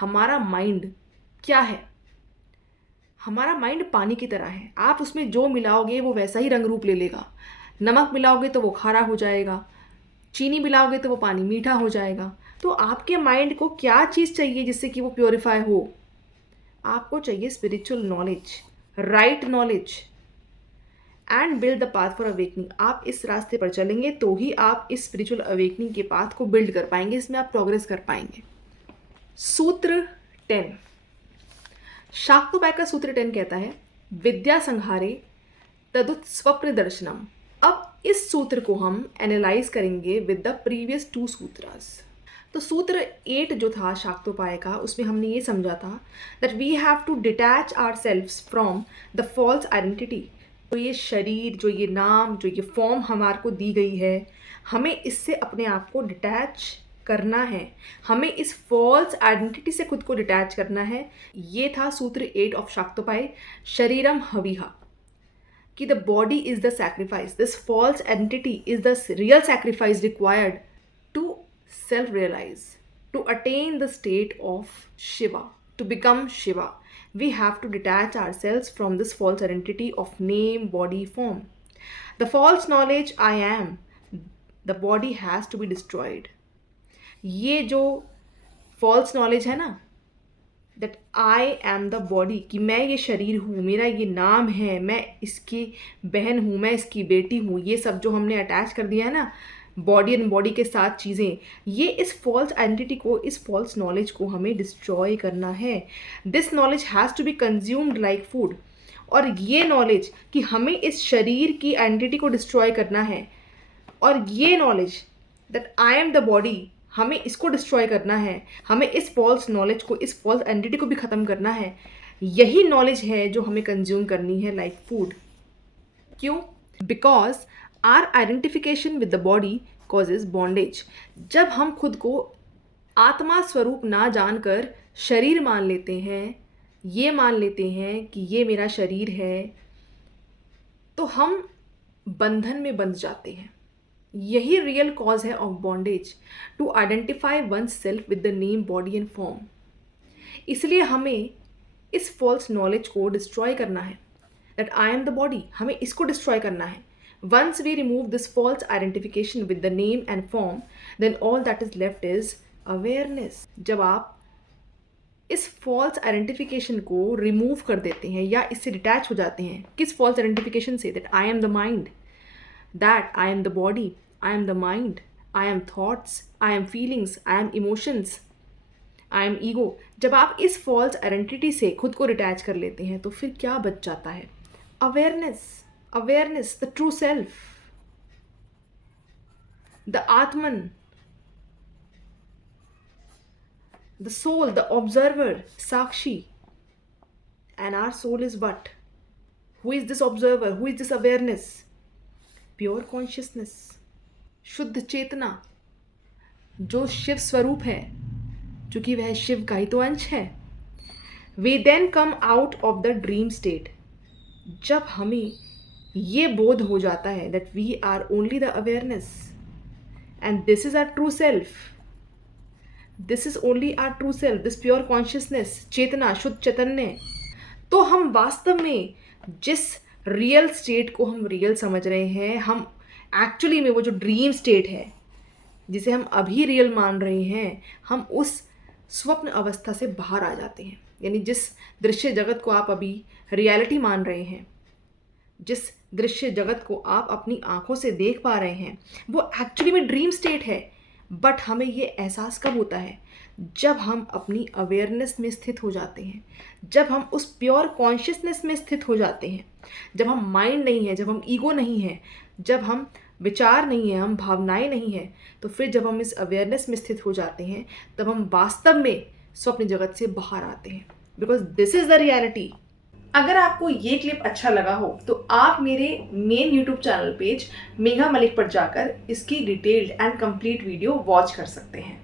हमारा माइंड क्या है? हमारा माइंड पानी की तरह है। आप उसमें जो मिलाओगे वो वैसा ही रंग रूप ले लेगा। नमक मिलाओगे तो वो खारा हो जाएगा, चीनी मिलाओगे तो वो पानी मीठा हो जाएगा। तो आपके माइंड को क्या चीज़ चाहिए जिससे कि वो प्योरीफाई हो? आपको चाहिए spiritual knowledge, right knowledge and build the path for awakening. आप इस रास्ते पर चलेंगे तो ही आप इस स्पिरिचुअल अवेकनिंग के पाथ को बिल्ड कर पाएंगे, इसमें आप प्रोग्रेस कर पाएंगे। सूत्र 10, शाक्तोपाय का सूत्र 10 कहता है, विद्या संहारे तदुत स्वप्न दर्शनम। अब इस सूत्र को हम एनालाइज करेंगे विद द प्रीवियस 2 सूत्रास। तो सूत्र 8 जो था शाक्तोपाय का, उसमें हमने ये समझा था that we have to detach ourselves from the false identity. तो ये शरीर, जो ये नाम, जो ये फॉर्म हमारे को दी गई है, हमें इससे अपने आप को डिटैच करना है। हमें इस फॉल्स आइडेंटिटी से खुद को डिटैच करना है। ये था सूत्र 8 ऑफ शाक्तोपाय, शरीरम हविहा, कि the body is the sacrifice. This false identity is the real sacrifice required to self-realize, to attain the state of Shiva, to become Shiva. We have to detach ourselves from this false identity of name, body, form. The false knowledge I am, the body has to be destroyed. ये जो false knowledge है ना, that I am the body, कि मैं ये शरीर हूँ, मेरा ये नाम है, मैं इसकी बहन हूँ, मैं इसकी बेटी हूँ, ये सब जो हमने अटैच कर दिया है ना बॉडी एंड बॉडी के साथ चीज़ें, ये इस फॉल्स आइडेंटिटी को, इस फॉल्स नॉलेज को हमें डिस्ट्रॉय करना है। This knowledge has to be consumed like food. और ये नॉलेज कि हमें इस शरीर की आइडेंटिटी को डिस्ट्रॉय करना है, और ये knowledge that I am the body, हमें इसको डिस्ट्रॉय करना है, हमें इस फॉल्स नॉलेज को, इस फॉल्स आइडेंटिटी को भी ख़त्म करना है। यही नॉलेज है जो हमें कंज्यूम करनी है लाइक फूड। क्यों? Because our identification with the body causes bondage. जब हम खुद को आत्मा स्वरूप ना जानकर शरीर मान लेते हैं, ये मान लेते हैं कि ये मेरा शरीर है, तो हम बंधन में बंध जाते हैं। यही रियल कॉज है of bondage, to identify oneself with the name, body and form. इसलिए हमें इस फॉल्स नॉलेज को डिस्ट्रॉय करना है, that I am the body, हमें इसको डिस्ट्रॉय करना है। Once we remove this false identification with the name and form, then all that is left is awareness. जब आप इस false identification को remove कर देते हैं या इससे detach हो जाते हैं, किस false identification से? That I am the mind, that I am the body, I am the mind, I am thoughts, I am feelings, I am emotions, I am ego. जब आप इस false identity से खुद को detach कर लेते हैं तो फिर क्या बच जाता है? Awareness, the true self, the Atman, the soul, the observer, Sakshi. And our soul is what? Who is this observer? Who is this awareness? Pure consciousness, शुद्ध चेतना, जो शिव स्वरूप है, चूंकि वह शिव का ही तो अंश है। We then come out of the dream state. जब हमें ये बोध हो जाता है that we are only the awareness and this is our true self, this is only our true self, this pure consciousness, चेतना, शुद्ध चैतन्य, तो हम वास्तव में जिस रियल स्टेट को हम रियल समझ रहे हैं, हम एक्चुअली में वो जो ड्रीम स्टेट है जिसे हम अभी रियल मान रहे हैं, हम उस स्वप्न अवस्था से बाहर आ जाते हैं। यानी जिस दृश्य जगत को आप अभी रियलिटी मान रहे हैं, जिस दृश्य जगत को आप अपनी आंखों से देख पा रहे हैं, वो एक्चुअली में ड्रीम स्टेट है। बट हमें ये एहसास कब होता है? जब हम अपनी अवेयरनेस में स्थित हो जाते हैं, जब हम उस प्योर कॉन्शियसनेस में स्थित हो जाते हैं, जब हम माइंड नहीं है, जब हम ईगो नहीं है, जब हम विचार नहीं है, हम भावनाएं नहीं है, तो फिर जब हम इस अवेयरनेस में स्थित हो जाते हैं तब हम वास्तव में स्वप्न जगत से बाहर आते हैं, because this is the reality. अगर आपको ये क्लिप अच्छा लगा हो तो आप मेरे main YouTube channel page Megha Malik पर जाकर इसकी detailed and complete video watch कर सकते हैं।